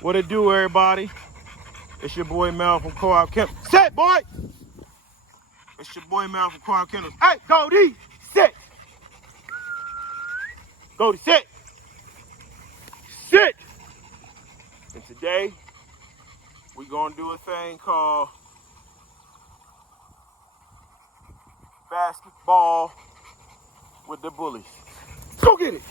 What it do, everybody? It's your boy Mel from Co-op Kennels. Sit, boy! It's your boy Mel from Co-op Kennels. Hey, Goldie, sit! Goldie, sit! Sit! And today, we gonna do a thing called basketball with the bullies. Go get it!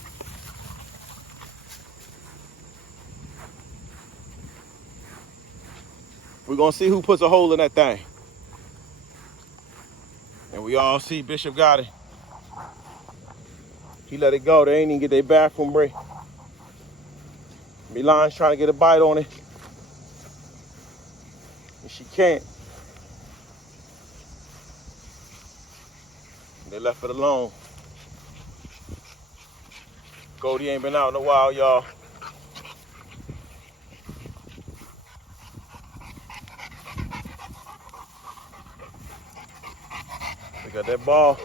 We're gonna see who puts a hole in that thing. And we all see Bishop got it. He let it go. They ain't even get their bathroom break. Milan's trying to get a bite on it. And she can't. They left it alone. Goldie ain't been out in a while, y'all. They got that ball.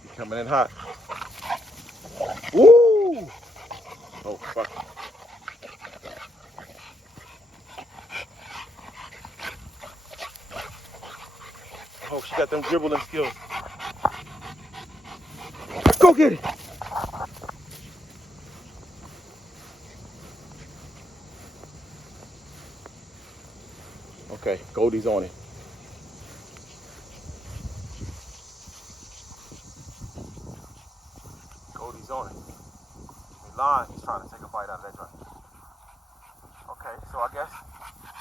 He's coming in hot. Woo! Oh, fuck. I hope she got them dribbling skills. Go get it! Okay, Goldie's on it. Goldie's on it. Milan, he's trying to take a bite out of that joint. Okay, so I guess,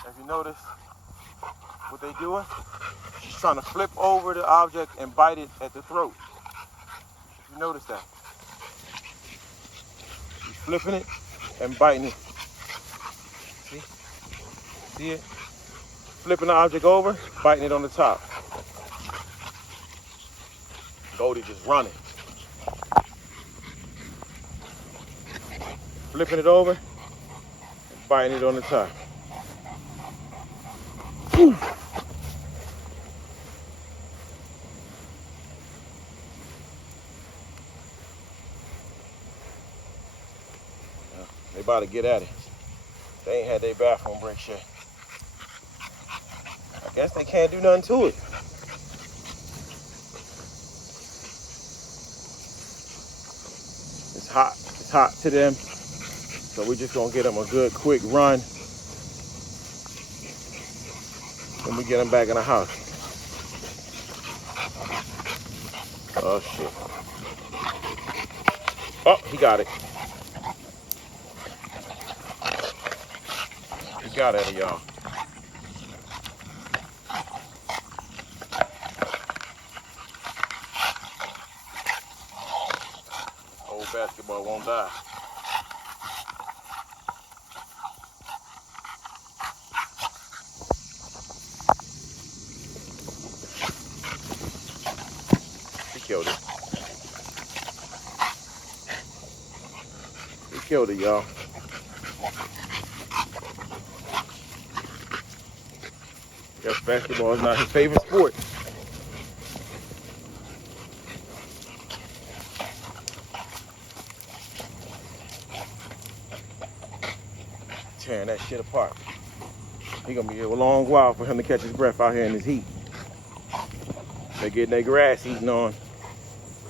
if you notice what they doing, she's trying to flip over the object and bite it at the throat. You notice that? She's flipping it and biting it. See? See it? Flipping the object over, biting it on the top. Goldie just running. Flipping it over, and biting it on the top. Whew. They about to get at it. They ain't had their bathroom break yet. I guess they can't do nothing to it. It's hot to them. So we're just gonna get them a good quick run when we get them back in the house. Oh shit. Oh, he got it. He got it, y'all. Old basketball won't die. He killed it. He killed it, y'all. Guess basketball is not his favorite sport. Tearing that shit apart. He gonna be here a long while for him to catch his breath out here in this heat. They getting their grass eaten on.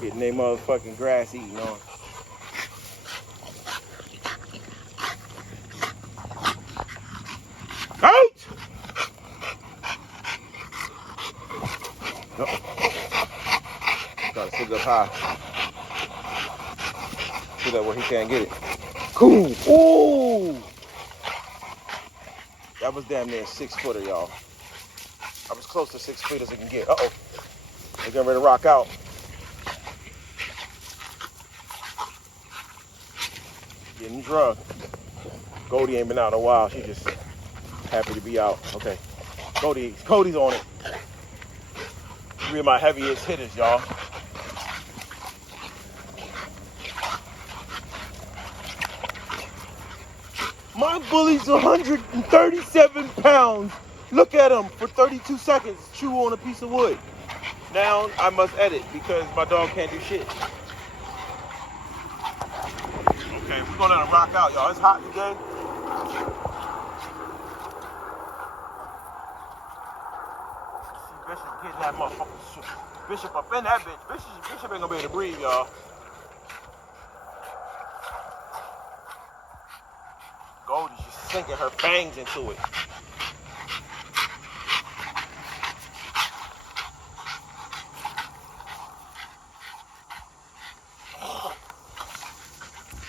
Getting their motherfucking grass eaten on. Out! No. Gotta sit up high. Sit up where he can't get it. Cool. Ooh! That was damn near a 6-footer, y'all. I was close to 6 feet as I can get. Uh-oh. They're getting ready to rock out. Getting drugged. Goldie ain't been out in a while. She just happy to be out. Okay. Cody's on it. 3 of my heaviest hitters, y'all. My bully's 137 pounds. Look at him for 32 seconds chew on a piece of wood. Now I must edit because my dog can't do shit. Okay, we're gonna let him rock out, y'all. It's hot today. See Bishop getting that motherfucker. Bishop up in that bitch. Bishop ain't gonna be able to breathe, y'all. Goldie's just sinking her fangs into it.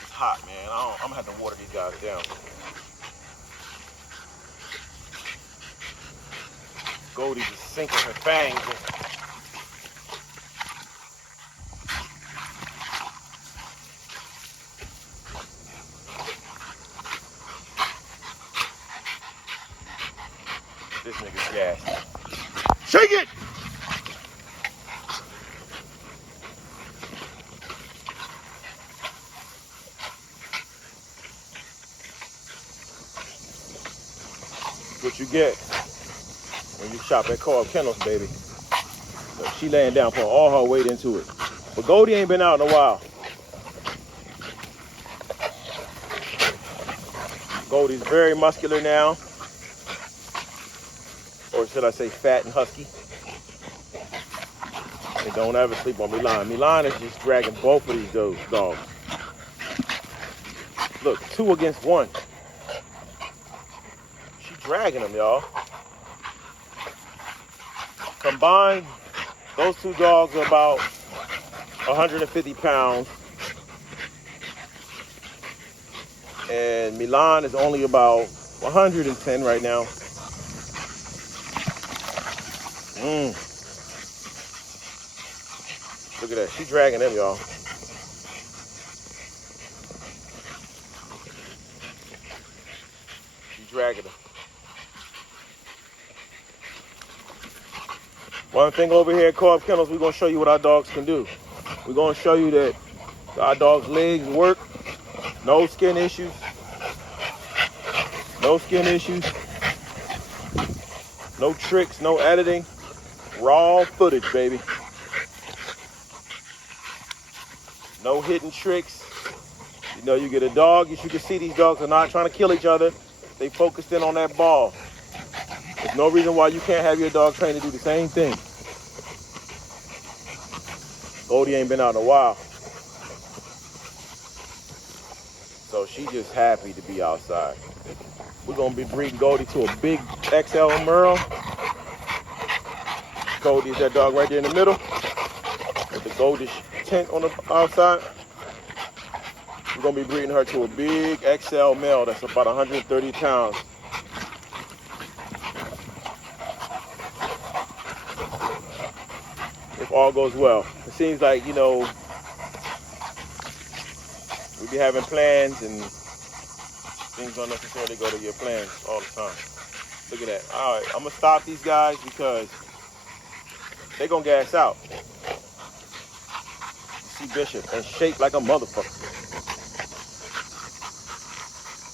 It's hot, man. I'm gonna have to water these guys down. Goldie's just sinking her fangs in. This nigga's gassed. Shake it! What you get when you shop at Co-op Kennels, baby. So she laying down, putting all her weight into it. But Goldie ain't been out in a while. Goldie's very muscular now. Or should I say fat and husky. And don't ever sleep on Milan. Milan is just dragging both of these dogs. Look, 2 against 1. She's dragging them, y'all. Combined, those 2 dogs are about 150 pounds. And Milan is only about 110 right now. Look at that. She's dragging them, y'all. She's dragging them. One thing over here at Co-op Kennels, we're going to show you what our dogs can do. We're going to show you that our dogs' legs work. No skin issues. No skin issues. No tricks, no editing. Raw footage, baby. No hidden tricks. You know, you get a dog, as you can see, these dogs are not trying to kill each other. They focused in on that ball. There's no reason why you can't have your dog trained to do the same thing. Goldie ain't been out in a while. So she's just happy to be outside. We're gonna be breeding Goldie to a big XL Merle. Goldie is that dog right there in the middle with the goldish tint on the outside. We're gonna be breeding her to a big XL male that's about 130 pounds. If all goes well. It seems like, you know, we be having plans and things don't necessarily go to your plans all the time. Look at that. All right, I'm gonna stop these guys because they gonna gas out. See Bishop and shaped like a motherfucker.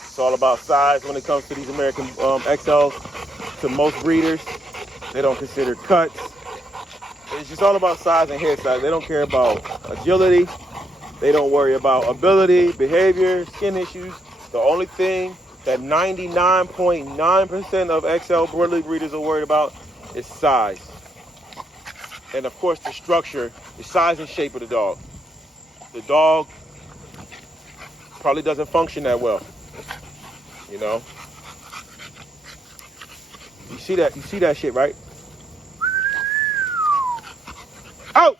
It's all about size when it comes to these American XLs. To most breeders, they don't consider cuts. It's just all about size and head size. They don't care about agility. They don't worry about ability, behavior, skin issues. The only thing that 99.9% of XL Border breeders are worried about is size. And of course the structure, the size and shape of the dog. The dog probably doesn't function that well, you know? You see that shit, right? Out!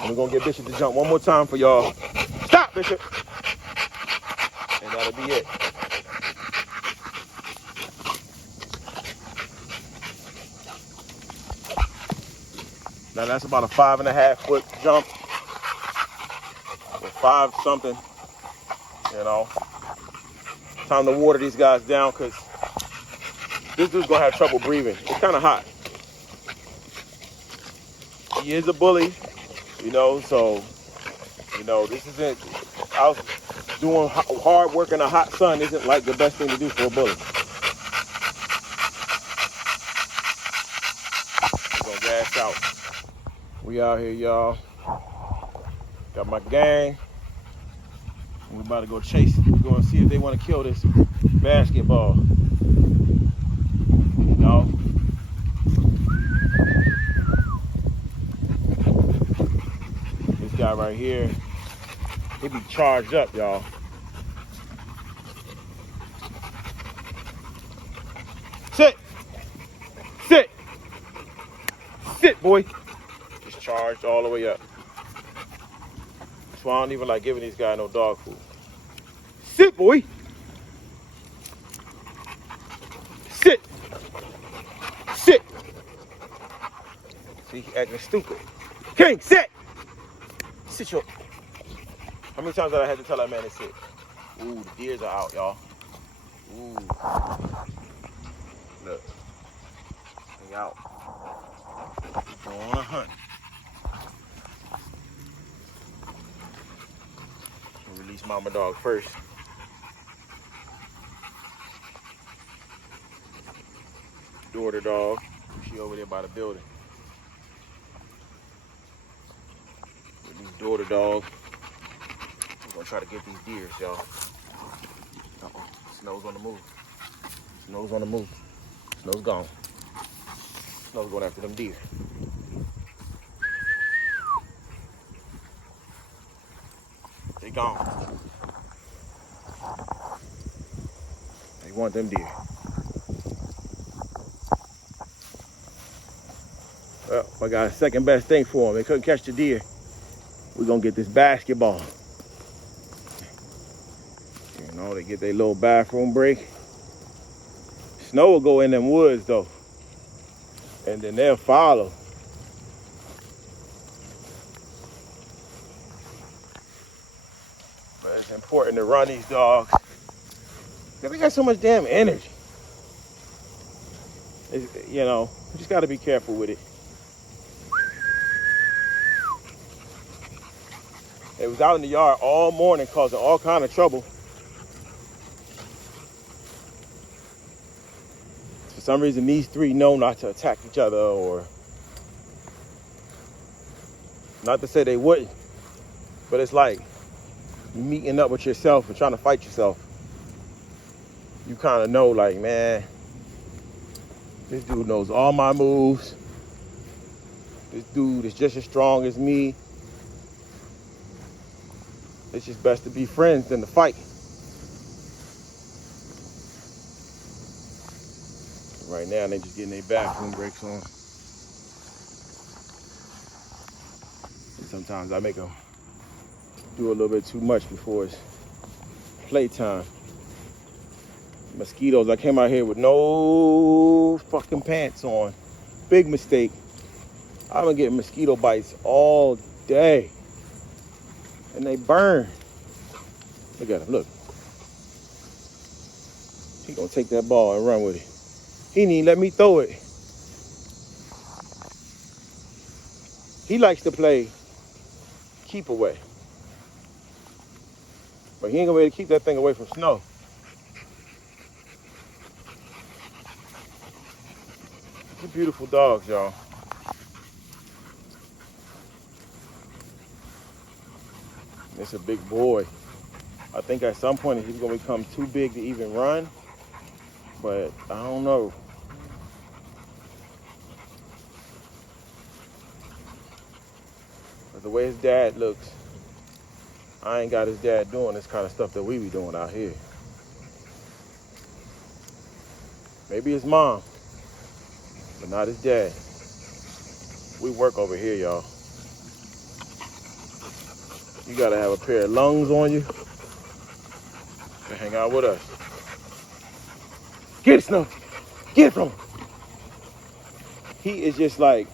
And we're gonna get Bishop to jump one more time for y'all. Stop, Bishop! And that'll be it. Now that's about a 5.5 foot jump. Or 5 something, you know. Time to water these guys down because this dude's gonna have trouble breathing. It's kind of hot. He is a bully, you know, so, you know, this isn't, doing hard work in a hot sun isn't like the best thing to do for a bully. We're gonna gas out. We out here, y'all. Got my gang. We're about to go chase it. We're going to see if they want to kill this basketball. You know? This guy right here, he be charged up, y'all. Sit! Sit! Sit, boy! Just charged all the way up. That's why I don't even like giving these guys no dog food. Sit, boy! Sit! Sit! See, he acting stupid. King, sit! Sit your... How many times did I have to tell that man to sit? Ooh, the deers are out, y'all. Ooh. Look. They out. We're going on a hunt. We'll release mama dog first. Daughter dog. She over there by the building. Release daughter dog. We're gonna try to get these deers, y'all. Uh-oh. Snow's on the move. Snow's on the move. Snow's gone. Snow's going after them deer. They gone. They want them deer. Well, I got a second best thing for them. They couldn't catch the deer. We're gonna get this basketball. You know, they get their little bathroom break. Snow will go in them woods though, and then they'll follow. But it's important to run these dogs because they got so much damn energy. You know, you just got to be careful with it. It was out in the yard all morning causing all kind of trouble. For some reason, these three know not to attack each other, or not to say they wouldn't, but it's like you meeting up with yourself and trying to fight yourself. You kind of know, like, man, this dude knows all my moves. This dude is just as strong as me. It's just best to be friends than to fight. Right now, they just getting their bathroom breaks on. And sometimes I make them do a little bit too much before it's playtime. Mosquitoes, I came out here with no fucking pants on. Big mistake. I've been getting mosquito bites all day. And they burn. Look at him, look. He gonna take that ball and run with it. He didn't even let me throw it. He likes to play keep away. But he ain't gonna be able to keep that thing away from snow. They're beautiful dogs, y'all. It's a big boy. I think at some point he's gonna become too big to even run, but I don't know. But the way his dad looks, I ain't got his dad doing this kind of stuff that we be doing out here. Maybe his mom, but not his dad. We work over here, y'all. You gotta have a pair of lungs on you to hang out with us. Get it, Snow. Get it from him. He is just like,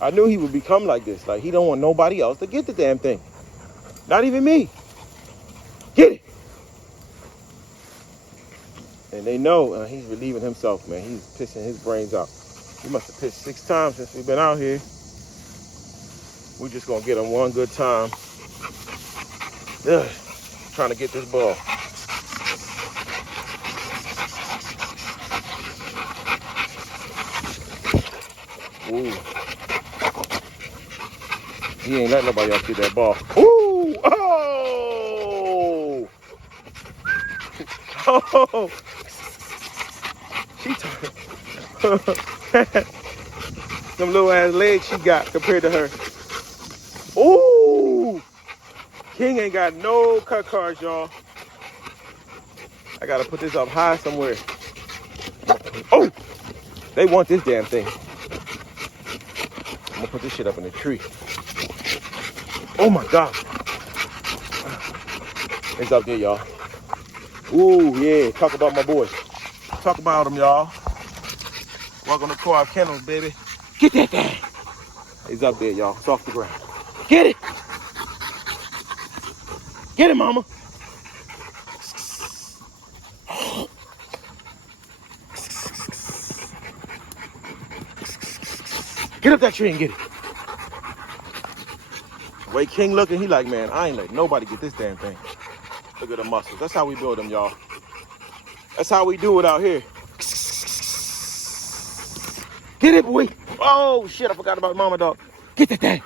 I knew he would become like this. Like, he don't want nobody else to get the damn thing. Not even me. Get it. And they know he's relieving himself, man. He's pissing his brains out. He must have pissed 6 times since we've been out here. We're just gonna get him one good time. Ugh, trying to get this ball. Ooh. He ain't letting nobody else get that ball. Ooh! Oh! Oh! She them little ass legs she got compared to her. Ooh! King ain't got no cut cards, y'all. I gotta put this up high somewhere. Oh! They want this damn thing. I'm gonna put this shit up in the tree. Oh my God. It's up there, y'all. Ooh, yeah. Talk about my boys. Talk about them, y'all. Welcome to Coab Kennels, baby. Get that thing. It's up there, y'all. It's off the ground. Get it. Get it, mama. Get up that tree and get it. The way King looking, he like, man, I ain't letting nobody get this damn thing. Look at the muscles. That's how we build them, y'all. That's how we do it out here. Get it, boy. Oh, shit, I forgot about mama dog. Get that thing.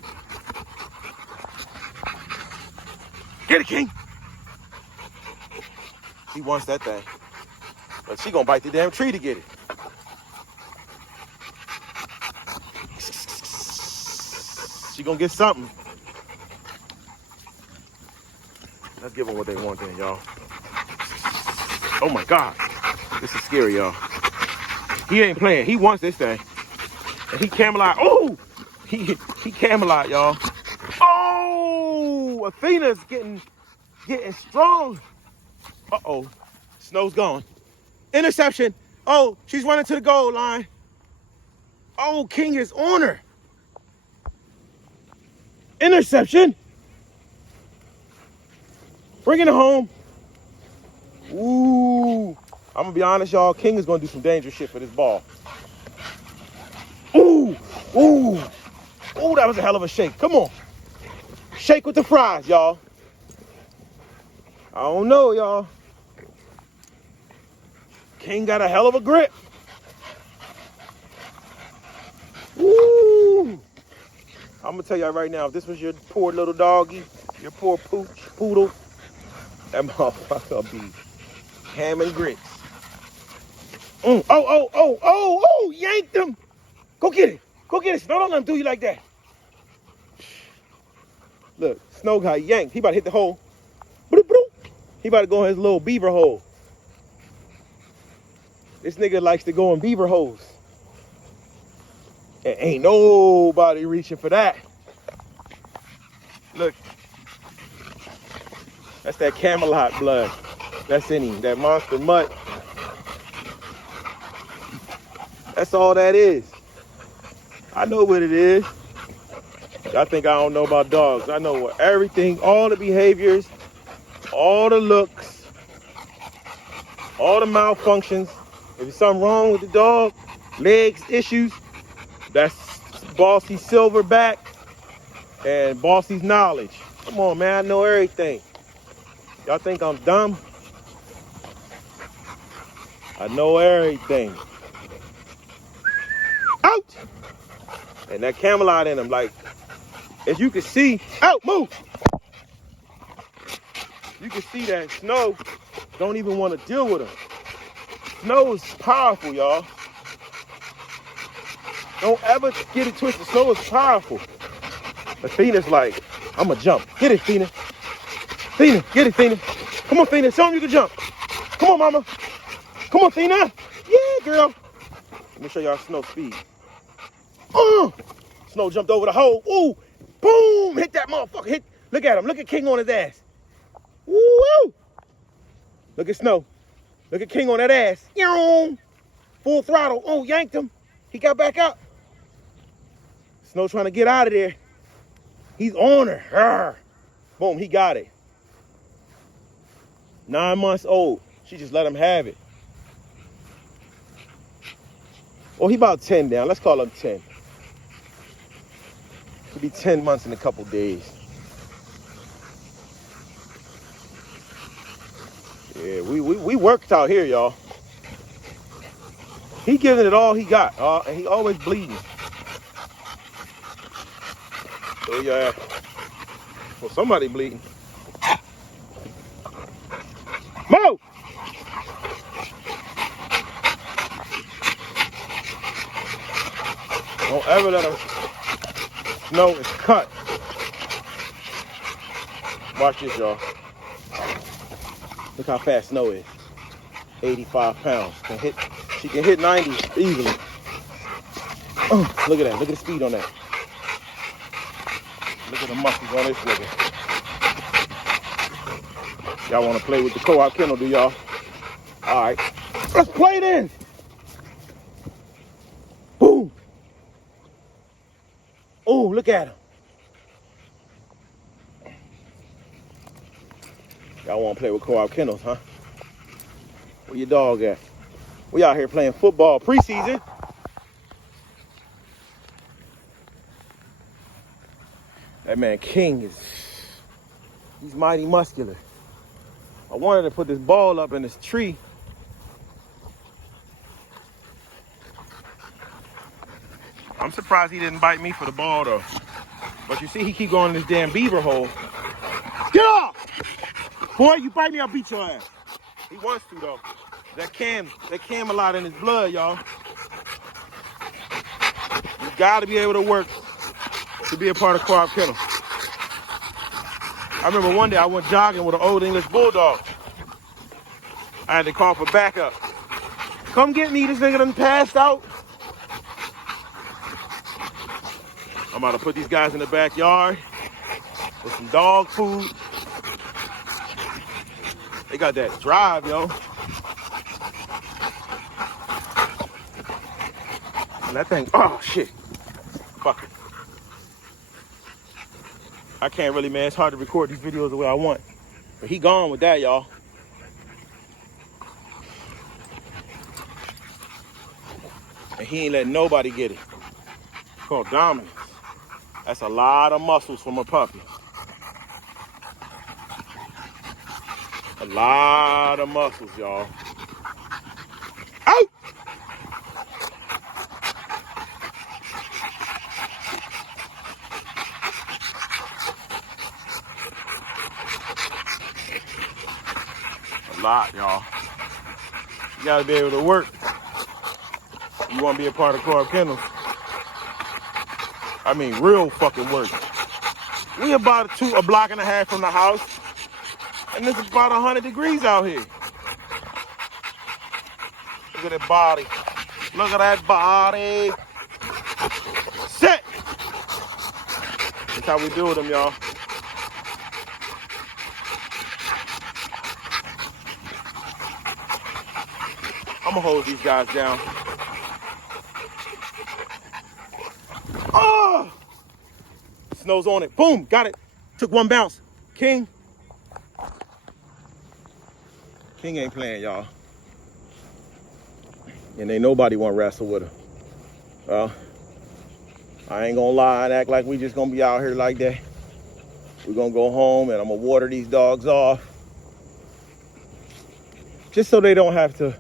Get it, King. He wants that thing. But she gonna bite the damn tree to get it. She gonna get something. Let's give them what they want then, y'all. Oh my God. This is scary, y'all. He ain't playing. He wants this thing. And he Camelot. Oh! He Camelot, y'all. Oh! Athena's getting strong. Uh-oh. Snow's gone. Interception. Oh, she's running to the goal line. Oh, King is on her. Interception. Bringing it home. Ooh. I'm going to be honest, y'all. King is going to do some dangerous shit for this ball. Ooh. Ooh. Ooh, that was a hell of a shake. Come on. Shake with the fries, y'all. I don't know, y'all. King got a hell of a grip. Ooh. I'm going to tell y'all right now, if this was your poor little doggy, your poor poodle, that motherfucker be ham and grits. Oh, yanked him. Go get it. Go get it. Snow, don't let him do you like that. Look, Snow got yanked. He about to hit the hole. He about to go in his little beaver hole. This nigga likes to go in beaver holes. And ain't nobody reaching for that. Look. That's that Camelot blood. That's in him. That monster mutt. That's all that is. I know what it is. Y'all think I don't know about dogs. I know what everything, all the behaviors, all the looks, all the malfunctions. If there's something wrong with the dog, legs issues, that's Bossy Silverback and Bossy's knowledge. Come on, man, I know everything. Y'all think I'm dumb? I know everything. Out! And that Camelot in him, like, as you can see, out, move! You can see that Snow don't even want to deal with him. Snow is powerful, y'all. Don't ever get it twisted. Snow is powerful. Athena's like, I'm going to jump. Get it, Athena. Athena, get it, Athena. Come on, Athena. Show him you can jump. Come on, mama. Come on, Athena. Yeah, girl. Let me show y'all Snow speed. Snow jumped over the hole. Ooh. Boom. Hit that motherfucker. Hit. Look at him. Look at King on his ass. Woo. Look at Snow. Look at King on that ass. Full throttle. Oh, yanked him. He got back up. Snow trying to get out of there. He's on her. Arr. Boom, he got it. 9 months old. She just let him have it. Oh, he about 10 now. Let's call him 10. He'll be 10 months in a couple days. Yeah, we worked out here, y'all. He giving it all he got, and he always bleeding. So yeah, well, somebody bleeding. Mo! Don't ever let them know it's cut. Watch this, y'all. Look how fast Snow is. 85 pounds. She can hit 90 easily. Oh, look at that. Look at the speed on that. Look at the muscles on this nigga. Y'all want to play with the co-op kennel, do y'all? All right. Let's play then. Boom. Oh, look at him. Y'all want to play with co-op kennels, huh? Where your dog at? We out here playing football preseason. That man King he's mighty muscular. I wanted to put this ball up in this tree. I'm surprised he didn't bite me for the ball though. But you see, he keep going in this damn beaver hole. Get off! Boy, you bite me, I'll beat your ass. He wants to though. That camelot in his blood, y'all. You gotta be able to work to be a part of Co-op Kennel. I remember one day I went jogging with an old English bulldog. I had to call for backup. Come get me, this nigga done passed out. I'm about to put these guys in the backyard with some dog food. They got that drive, yo. And that thing, oh shit. Fuck it. I can't really, man. It's hard to record these videos the way I want. But he gone with that, y'all. And he ain't letting nobody get it. It's called dominance. That's a lot of muscles from a puppy. A lot of muscles, y'all. Out! A lot, y'all. You gotta be able to work. You wanna be a part of Co-op Kennels. I mean, real fucking work. We about a block and a half from the house, and it's about 100 degrees out here. Look at that body. Look at that body. Sit! That's how we do with them, y'all. I'm gonna hold these guys down. Oh! Snow's on it. Boom! Got it. Took one bounce. King. King ain't playing, y'all. And ain't nobody want to wrestle with her. Well, I ain't gonna lie and act like we just gonna be out here like that. We're gonna go home and I'm gonna water these dogs off. Just so they don't have to,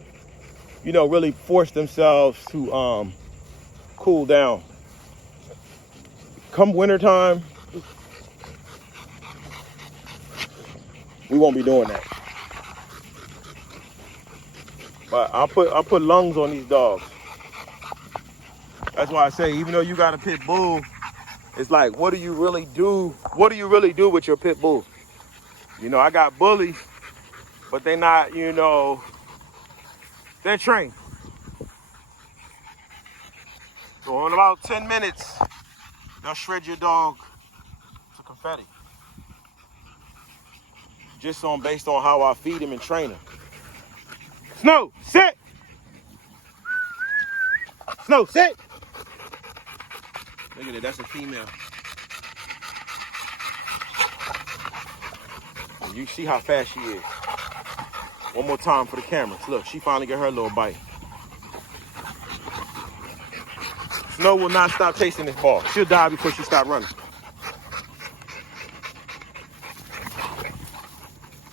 you know, really force themselves to cool down. Come wintertime, we won't be doing that. But I'll put lungs on these dogs. That's why I say, even though you got a pit bull, it's like, what do you really do? What do you really do with your pit bull? You know, I got bullies, but they're not, you know, they're trained. So in about 10 minutes, they'll shred your dog to confetti. Just based on how I feed him and train him. Snow, sit! Snow, sit! Look at it, that's a female. And you see how fast she is. One more time for the cameras. Look, she finally got her little bite. Snow will not stop chasing this ball. She'll die before she stops running.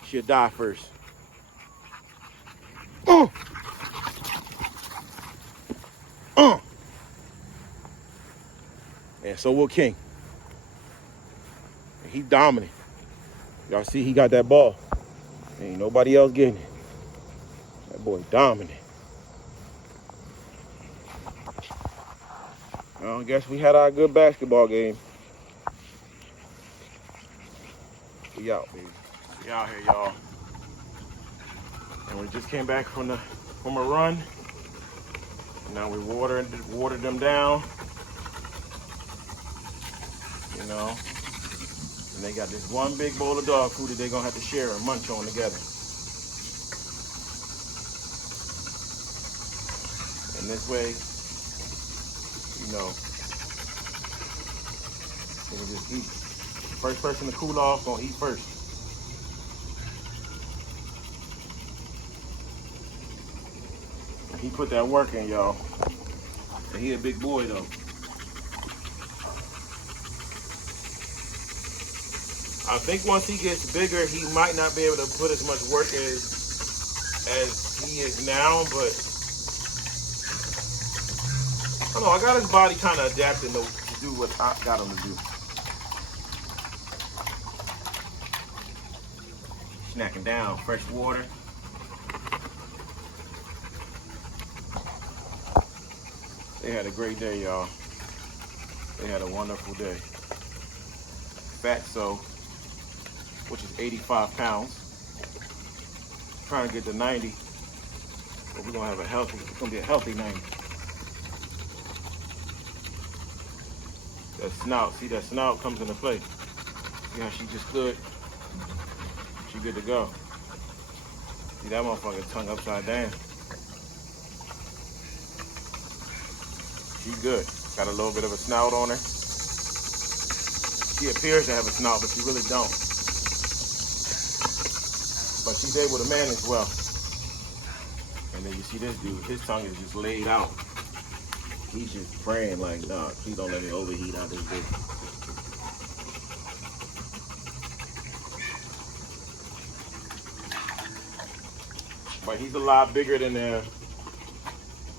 She'll die first. And so will King. He dominant. Y'all see he got that ball. Ain't nobody else getting it. That boy dominant. Well, I guess we had our good basketball game. We out, baby. We out here, y'all. And we just came back from a run. Now we watered them down. You know. And they got this one big bowl of dog food that they're gonna have to share and munch on together. And this way, you know, they can just eat. First person to cool off gonna eat first. He put that work in, y'all. And he a big boy though. I think once he gets bigger, he might not be able to put as much work as he is now, but I don't know, I got his body kind of adapting to do what I got him to do. Snacking down, fresh water. They had a great day, y'all. They had a wonderful day. Fatso, which is 85 pounds. Trying to get to 90, but we're gonna have it's gonna be a healthy 90. That snout, see that snout comes into play. See how she just good? She good to go. See that motherfucker tongue upside down. She good. Got a little bit of a snout on her. She appears to have a snout, but she really don't. But she's able to manage well. And then you see this dude, his tongue is just laid out. He's just praying like, nah, please don't let me overheat out this bitch. But he's a lot bigger than there.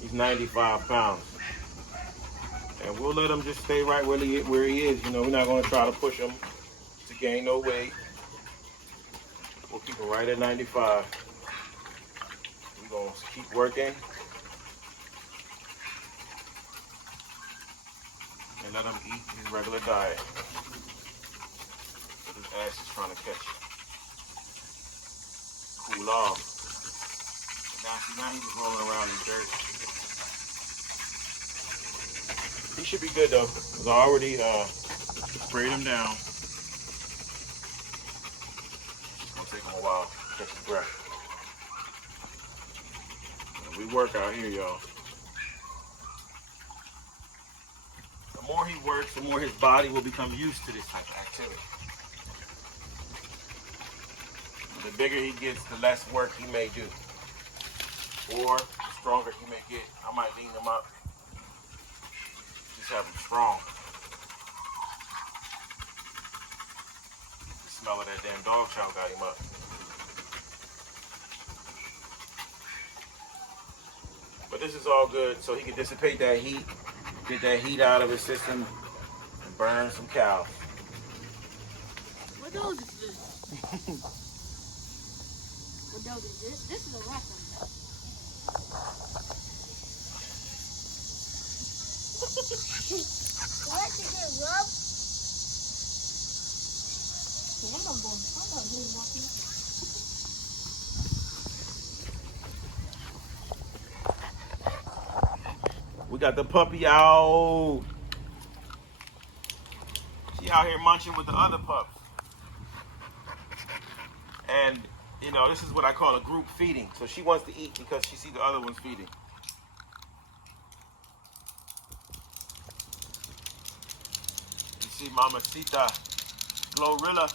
He's 95 pounds. And we'll let him just stay right where he is. You know, we're not going to try to push him to gain no weight. We'll keep him right at 95. We're going to keep working. And let him eat his regular diet. But his ass is trying to catch. Cool off. Now he's just rolling around in dirt. He should be good though, because I already sprayed him down. It's gonna take him a while to catch his breath. And we work out here, y'all. The more he works, the more his body will become used to this type of activity. The bigger he gets, the less work he may do. Or the stronger he may get. I might lean him up. Just have him strong. The smell of that damn dog chow got him up. But this is all good so he can dissipate that heat, get that heat out of his system, and burn some cows. What dog is this? What dog is this? This is a rock one. What did it rub? I'm not really walking. We got the puppy out. She out here munching with the other pups. And, you know, this is what I call a group feeding. So she wants to eat because she sees the other ones feeding. You see Mamacita Glorilla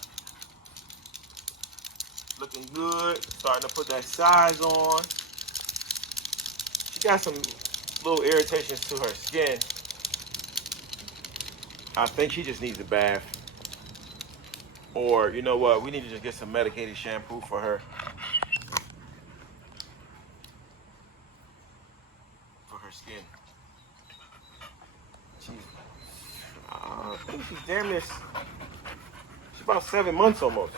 looking good, starting to put that size on. She got some little irritations to her skin. I think she just needs a bath. Or, you know what, we need to just get some medicated shampoo for her. For her skin. I think she's damn near, she about 7 months almost.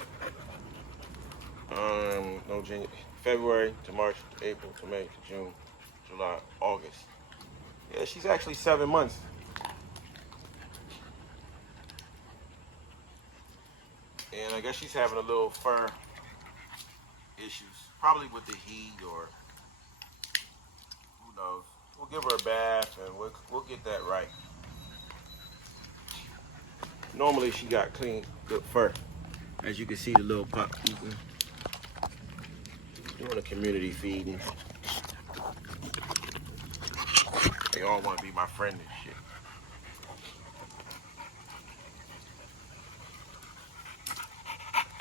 No, February to March to April to May to June, July, August. Yeah, she's actually 7 months. And I guess she's having a little fur issues, probably with the heat or who knows. We'll give her a bath and we'll get that right. Normally she got clean, good fur. As you can see, the little pup eating. Doing a community feeding. They all want to be my friend and shit.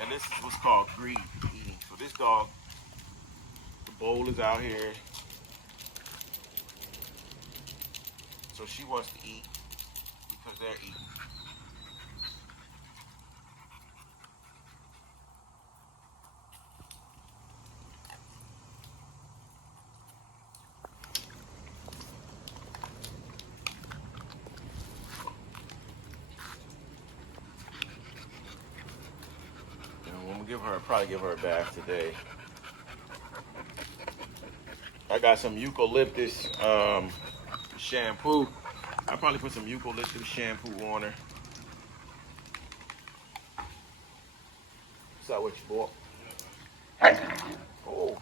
And this is what's called greed eating. So this dog, the bowl is out here. So she wants to eat because they're eating. Probably give her a bath today. I got some eucalyptus shampoo. I'll probably put some eucalyptus shampoo on her. What's up with you, boy? Oh.